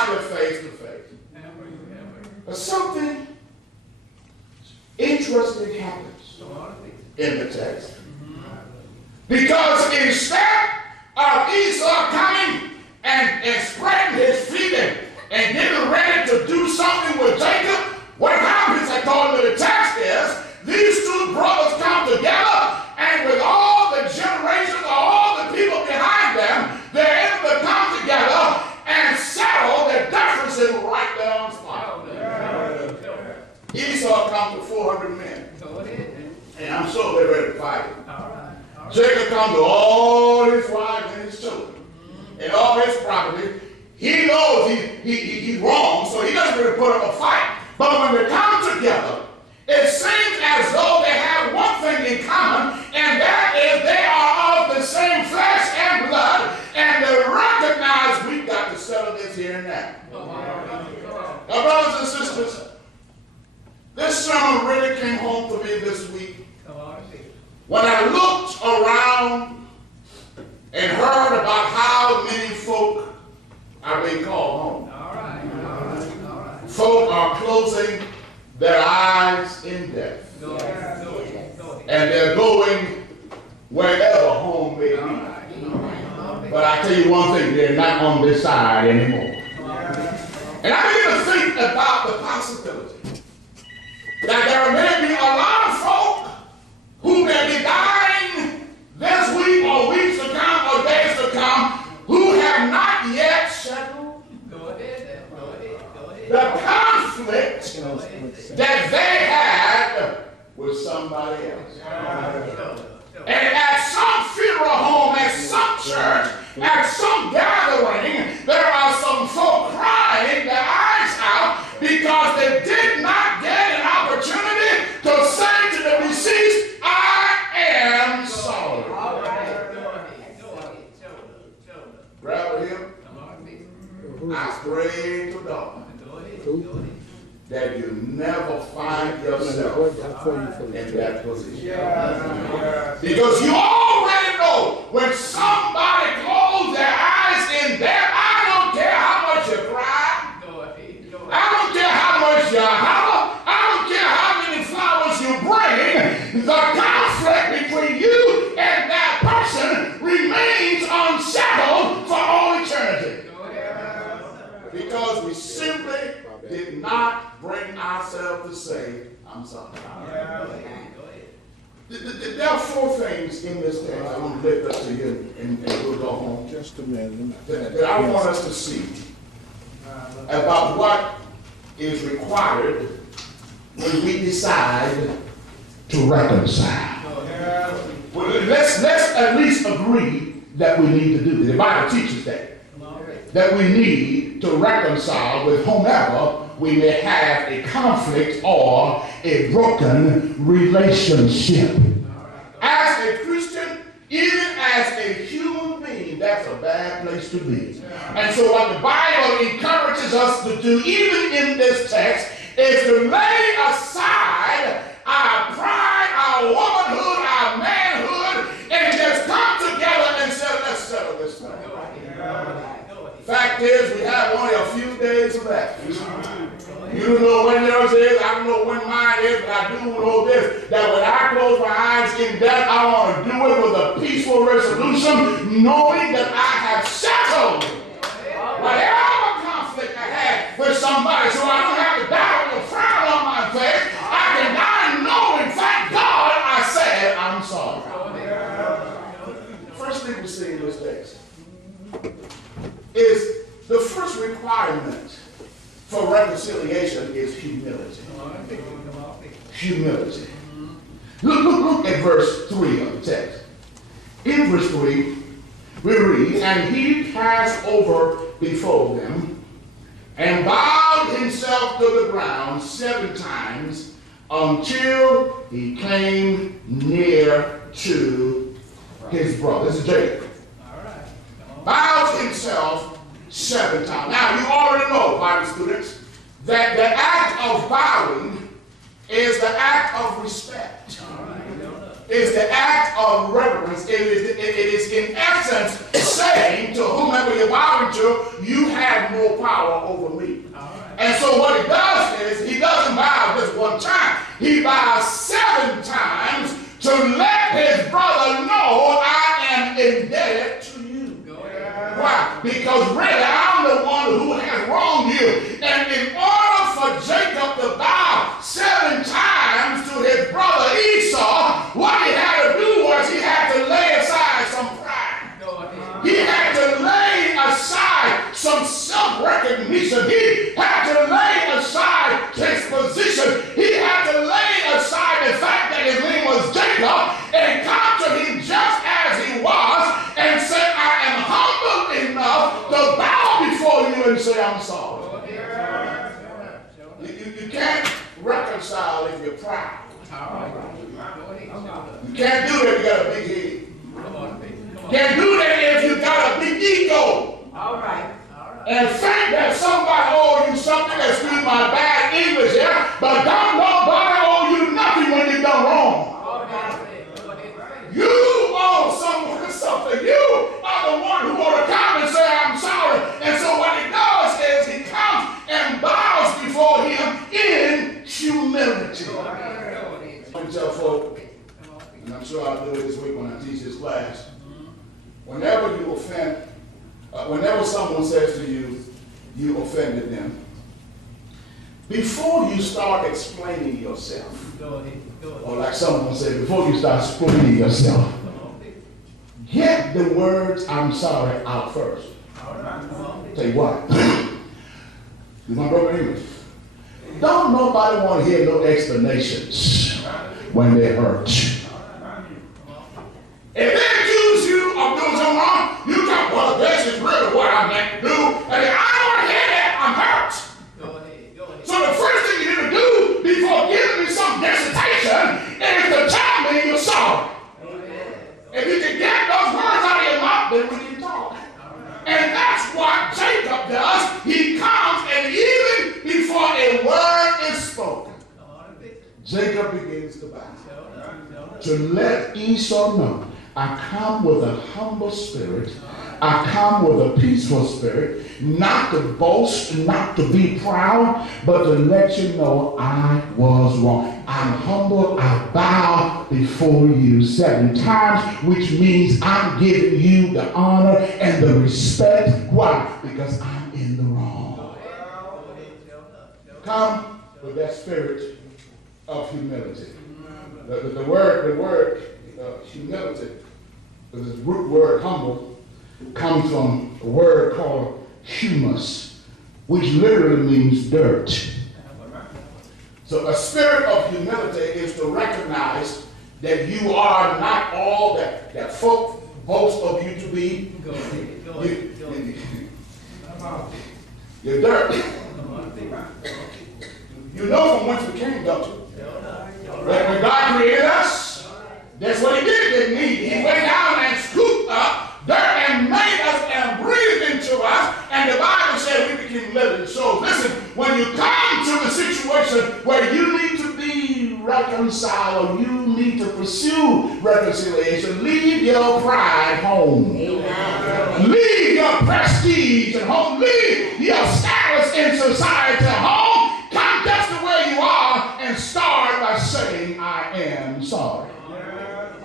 encounter face to face. But something interesting happens in the text. Because instead of Esau coming and spreading his feet and getting ready to do something with Jacob, what happens according to the text is these two brothers come together, and with all the generations, all the people behind them, they're able to come together and settle their differences right there on spot. Esau comes to 400 men. And I'm sure they're ready to fight him. Jacob comes to all his wives and his children and all his property. He knows he's wrong, so he doesn't really put up a fight. But when they come together, it seems as though they have one thing in common, and that is they are of the same flesh and blood, and they recognize we've got to settle this here and now. Now, brothers and sisters, this sermon really came home to me this week when I looked around and heard about how many folk are being called home. Folk are closing their eyes in death. And they're going wherever home may be. But I tell you one thing, they're not on this side anymore. And I begin to think about the possibility that there may be a lot of folk who may be dying this week or weeks to come or days to come who have not yet settled the conflict that they had with somebody else. And at some funeral home, at some church, at some gathering, there are some folk crying their eyes out because they did not get an opportunity to say to the deceased, I am sorry. Grab him. I pray to God that you never find yourself in that position. Because you already know when somebody closes their eyes in death, I don't care how much you cry, I don't care how much you holler, I don't care how many flowers you bring, the conflict between you and that person remains unsettled for all eternity. Because we simply did not bring ourselves to say, I'm sorry. There are four things in this text I want to lift up to you and we'll go home. Just a minute. That I want us to see about what is required when we decide to reconcile. Well, let's at least agree that we need to do this. The Bible teaches that we need to reconcile with whomever we may have a conflict or a broken relationship. As a Christian, even as a human being, that's a bad place to be. And so what the Bible encourages us to do, even in this text, is to lay aside our pride, our womanhood, our manhood, and just come together and say, let's settle this thing. Fact is, we have only a few days left. You don't know when yours is, I don't know when mine is, but I do know this, that when I close my eyes in death, I want to do it with a peaceful resolution, knowing that I have settled whatever conflict I had with somebody, so I don't have to die with a frown on my face. I can die knowing, thank God, I said I'm sorry. First thing we see in this text is the first requirement for reconciliation is humility. Humility. Look at verse 3 of the text. In verse 3, we read, and he passed over before them and bowed himself to the ground 7 times until he came near to his brother. This is Jacob. Bows himself 7 times. Now, you already know, Bible students, that the act of bowing is the act of respect. is the act of reverence. It is in essence saying to whomever you're bowing to, you have no power over me. And so what he does is, he doesn't bow just one time. He bows 7 times to let his brother know, I am indebted to you. Why? Because really, I'm the one who has wronged you. And in order for Jacob to bow 7 times to his brother Esau, what he had to do was he had to lay aside some pride. He had to lay aside some self-recognition. He had to lay aside his position. He had to lay aside the fact that his name was Jacob and come to him just as he was and say, I am humble enough to bow before you and say, I'm sorry. You can't reconcile if you're proud. You can't do that if you got a big head. You can't do that if you got a big ego. And think that somebody owe you something, excuse my bad English here, but don't nobody owe you nothing when you've done wrong. You owe someone something. You are the one who ought to come and say, I'm sorry. And so what he does is he comes and bows before him in humility. I tell folk, and I'm sure I'll do it this week when I teach this class, whenever you offend, whenever someone says to you, you offended them, before you start explaining yourself, or like someone said, before you start explaining yourself, get the words I'm sorry out first. Tell you what, you want broken English? Don't nobody want to hear no explanations when they're hurt. If they accuse you of doing something wrong, you talk, well, this is really what I meant to do. And I don't want to hear that, I'm hurt. So the first thing you need to do before giving me some dissertation is to tell me you're sorry. If you can get those words out of your mouth, then we can talk. And that's what Jacob does. He comes and even before a word is spoken, Jacob begins to bow. To let Esau know, I come with a humble spirit. I come with a peaceful spirit, not to boast, not to be proud, but to let you know I was wrong. I'm humble. I bow before you 7 times, which means I'm giving you the honor and the respect. Why? Because I'm in the wrong. Come with that spirit of humility. The word humility, the root word humble, comes from a word called humus, which literally means dirt. So a spirit of humility is to recognize that you are not all that folk boast of you to be. You're dirt. You know from whence we came, don't you? When God created us, that's what he did, didn't he? He went down and scooped up dirt and made us and breathed into us, and the Bible said we became living souls. Listen, when you come to the situation where you need to be reconciled, or you need to pursue reconciliation, leave your pride home. Amen. Leave your prestige at home. Leave your status in society at home. Come just the way you are and start by saying, I am sorry.